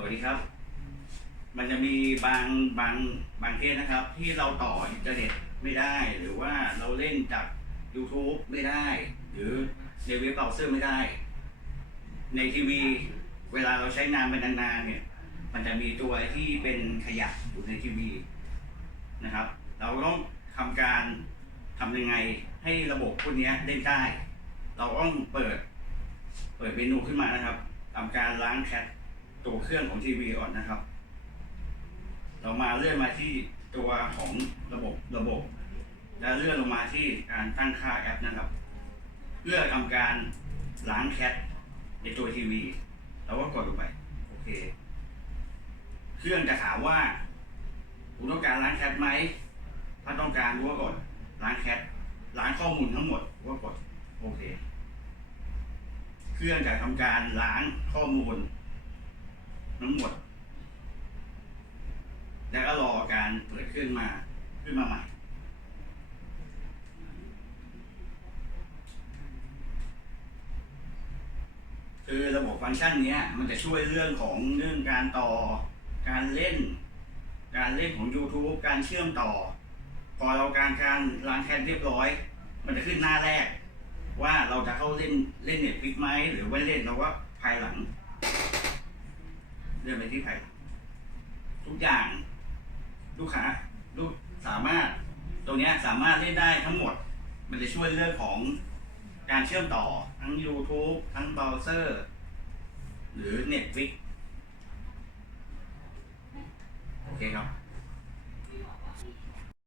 สวัสดีครับ มันจะมีบางบางบางเคสนะครับ ที่เราต่ออินเทอร์เน็ตไม่ได้ หรือว่าเราเล่นจาก YouTube ไม่ได้ หรือในเว็บเบราว์เซอร์ไม่ได้ ในทีวีเวลาเราใช้นานเป็นนานๆเนี่ย มันจะมีตัวที่เป็นขยะอยู่ในทีวีนะครับ เราต้องทำการทำยังไงให้ระบบพวกนี้เล่นได้ เราต้องเปิด เปิดเมนูขึ้นมานะครับทำการล้างแคท ตัวเครื่องของทีวีก่อนนะครับ เรามาเลื่อนมาที่ตัวของระบบระบบ แล้วเลื่อนลงมาที่การตั้งค่าแอปนะครับ เพื่อทำการล้างแคทในตัวทีวีเราก็กดลงไปโอเค เครื่องจะถามว่าคุณต้องการล้างแคทไหมถ้าต้องการรู้ว่ากดล้างแคทล้างข้อมูลทั้งหมดรู้ว่ากดโอเค เครื่องจะทำการล้างข้อมูล ทั้งหมด แล้วก็รอการเปิดขึ้นมาขึ้นมาใหม่คือระบบฟังก์ชันนี้มันจะช่วยเรื่องของเรื่องการต่อการเล่น การเล่นของ YouTube การเชื่อมต่อ พอเราการการล้างแคทเรียบร้อย มันจะขึ้นหน้าแรก ว่าเราจะเข้าเล่นเล่นเน็ตฟิกไหมหรือว่าเล่นเราก็ภายหลัง เลื่อนไปที่ไทยทุกอย่าง ลูกค้าลูกสามารถ ตรงเนี้ยสามารถเล่นได้ทั้งหมด มันจะช่วยเรื่องของการเชื่อมต่อทั้ง YouTube ทั้งเบราว์เซอร์ หรือ Netflix โอเคครับ